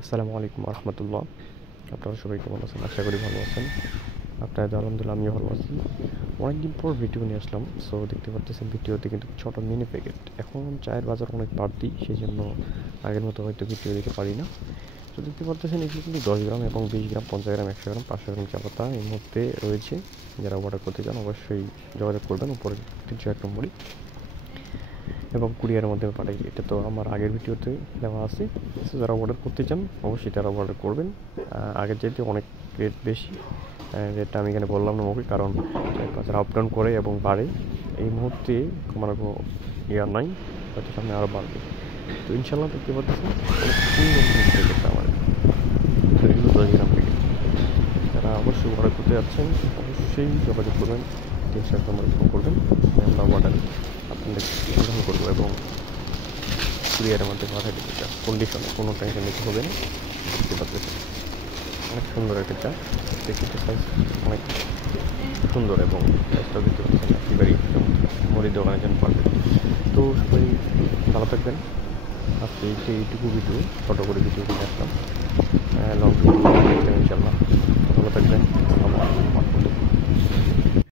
আসসালামু আলাইকুম রহমতুল্লাহ। আপনারা সবাই কেমন আছেন? আশা করি ভালো আছেন। আপনাদের আলহামদুলিল্লাহ আমিও ভালো আছি। অনেকদিন পর ভিডিও নিয়ে আসলাম। সো দেখতে পারতেছেন ভিডিওতে কিন্তু ছোট মিনি প্যাকেট। এখন চায়ের বাজার অনেক বাড়তি, সেই জন্য আগের মতো হয়তো ভিডিও দিতে পারি না। তো দেখতে পারতেছেন এগুলো কিন্তু 10 গ্রাম এবং 20 গ্রাম, 50 গ্রাম, 100 গ্রাম, 500 গ্রাম চা পাতা এর মধ্যে রয়েছে। যারা অর্ডার করতে চান অবশ্যই যোগাযোগ করবেন উপরে 301 নম্বরে, এবং কুরিয়ারের মাধ্যমে পাঠাই। এটা তো আমার আগের ভিডিওতে দেওয়া আছে। সো যারা অর্ডার করতে চান অবশ্যই তারা অর্ডার করবেন। আগের চাইতে অনেক রেট বেশি, রেটটা আমি এখানে বললাম না মুখে, কারণ বাজার আপ ডাউন করে এবং বাড়ে। এই মুহূর্তে কমার কোনো ইয়ার নাই, হয়তো সামনে আরও বাড়বে। তো ইনশাল্লাহ দেখতে পাচ্ছেন অনেক সুন্দর প্যাকেট আমার। তো এগুলো 10 গ্রাম প্যাকেট। যারা অবশ্যই অর্ডার করতে যাচ্ছেন অবশ্যই যোগাযোগ করবেন, 300 নম্বরে ফোন করবেন। আমরা অর্ডার আপনাদের গ্রহণ করবো এবং কুরিয়ারের মধ্যে পাঠিয়ে দেবো। চা কন্ডিশনে কোনো টেনশন নিতে হবে না। দেখতে পাচ্ছেন অনেক সুন্দর একটা চা, দেখতে সাইজ অনেক সুন্দর এবং সাইজটাও দেখতে পাচ্ছেন একেবারেই মুড়ি দোকানের জন্য পারফেক্ট। তো সবাই ভালো থাকবেন। আজকে এইটুকু ভিডিও, ছোটো করে ভিডিও নিয়ে আসলাম।